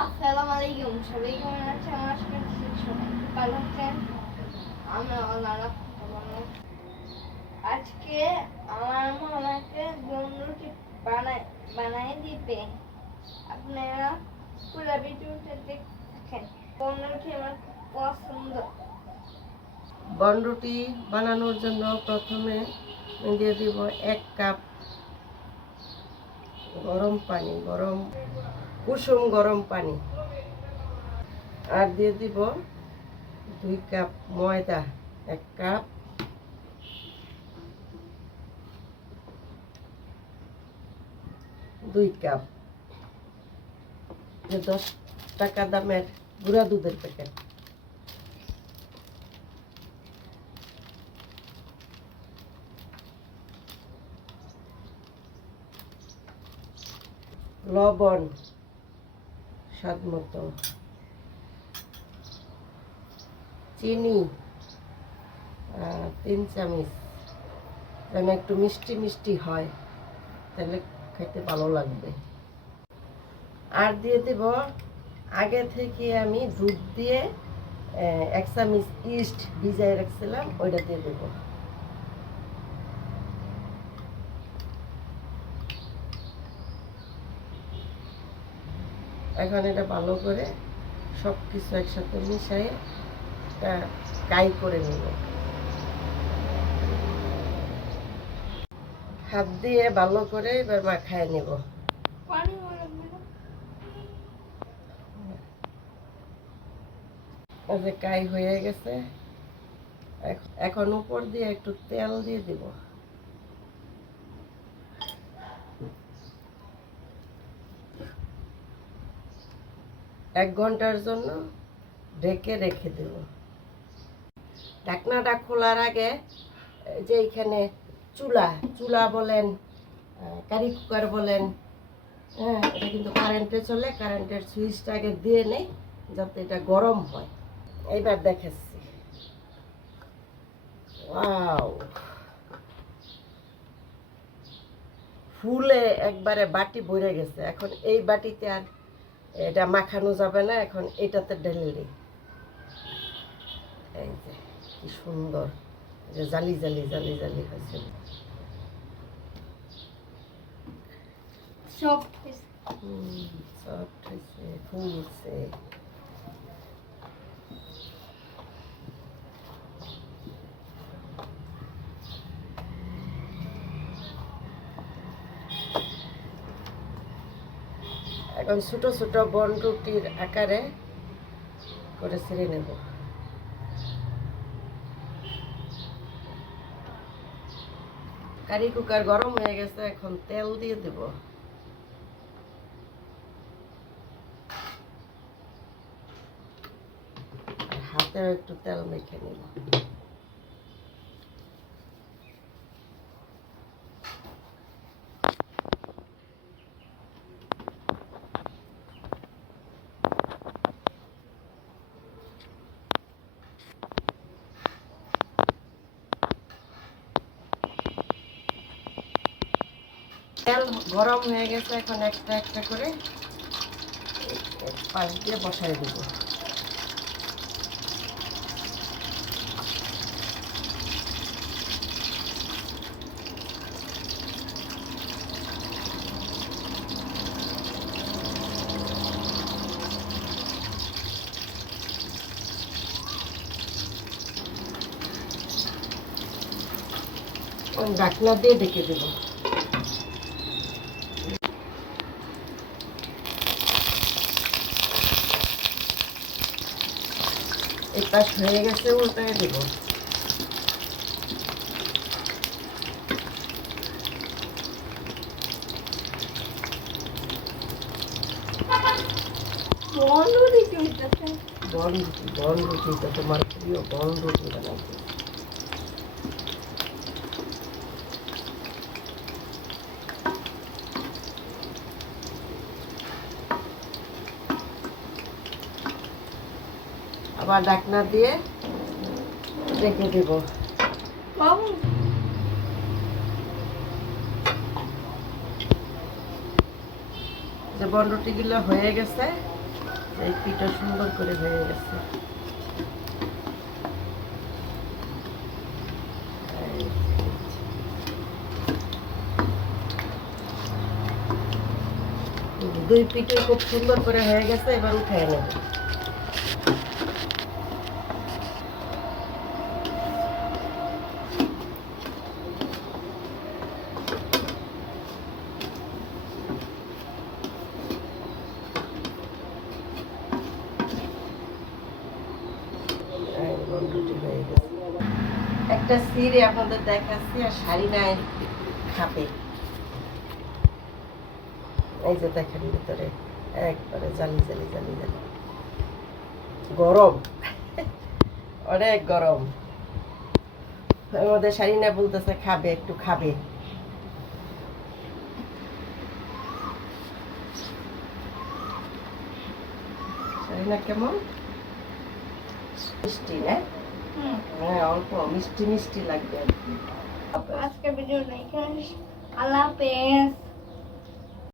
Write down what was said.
আসসালামু আলাইকুম, সবাই কেমন আছেন? আমার সবাই ভালো আছেন। আমি অনারা আজকে আমার আম্মু আমাকে গম রুটি বানাই দিবে। আপনারা পুরো ভিডিওটা দেখেন। গম রুটি আমার খুব পছন্দ। বনরুটি বানানোর জন্য প্রথমে দিয়ে দিব 1 কাপ কুসুম গরম পানি, আর দিয়ে দিব 2 কাপ ময়দা, 1 কাপ, 2 কাপ 10 টাকা দামের গুঁড়া দুধের প্যাকেট, লবণ স্বাদ মতো, চিনি 3 চামচ, যেন একটু মিষ্টি মিষ্টি হয়, তাহলে খেতে ভালো লাগবে। আর দিয়ে দেব আগে থেকে আমি দুধ দিয়ে 1 চামচ ইস্ট ভিজাই রাখছিলাম, ওইটা দিয়ে দেব। এখন এটা ভালো করে সব কিছু একসাথে মিশিয়ে কাই করে নেব। হাত দিয়ে ভালো করে এবার মাখায় নেব। কাই হয়ে গেছে, এখন উপর দিয়ে একটু তেল দিয়ে দিব। এক ঘন্টার জন্য ঢেকে রেখে দেব। ঢাকনাটা খোলার আগে যে এখানে চুলা বলেন, কারি কুকার বলেন, হ্যাঁ, এটা কিন্তু কারেন্টে চলে, কারেন্টের সুইচটা আগে দিয়ে নেই যাতে এটা গরম হয়। এইবার দেখাচ্ছি। ওয়াও, ফুলে একবারে বাটি ভরে গেছে। এখন এই বাটিতে আর এটা মাখানো যাবে না, এখন এটাতে ঢেলে দিই। এই যে কি সুন্দর, যে জালি জালি জালি জালি হয়েছে। সফট হয়েছে, ফুলছে। এখন ছোট ছোট বনরুটির আকারে করে ছিঁড়ে নেব। কারি কুকার গরম হয়ে গেছে, এখন তেল দিয়ে দেব। হাতেও একটু তেল মেখে নেব। তেল গরম হয়ে গেছে, এখন একটা একটা করে পাশ দিয়ে বসাই দেব। ঢাকনা দিয়ে ঢেকে দেব। এই পাশ হয়ে গেছে, উল্টায় দেব। বনরুটিটা তোমার প্রিয় বনরুটি বানাবো। আবার ঢাকনা দিয়ে রেখে দেব। যে বনরুটিগুলো হয়ে গেছে, এই পিঠা সুন্দর করে হয়ে গেছে। দুই পিঠে খুব সুন্দর করে হয়ে গেছে, এবার উঠাই নেব। একটা সিরে আপনাদের দেখাচ্ছি, আর শাড়ি নাই খাবে। এই যে দেখেন ভিতরে একবারে জালি জালি জালি জালি, গরম অনেক গরম। আমাদের শাড়ি না বলতেছে খাবে, একটু খাবে। শাড়ি না কেমন মিষ্টি না? হ্যাঁ, অল্প মিষ্টি মিষ্টি লাগবে আর কি। আজকে ভিডিওটা এখানে, আল্লাহ হাফেজ।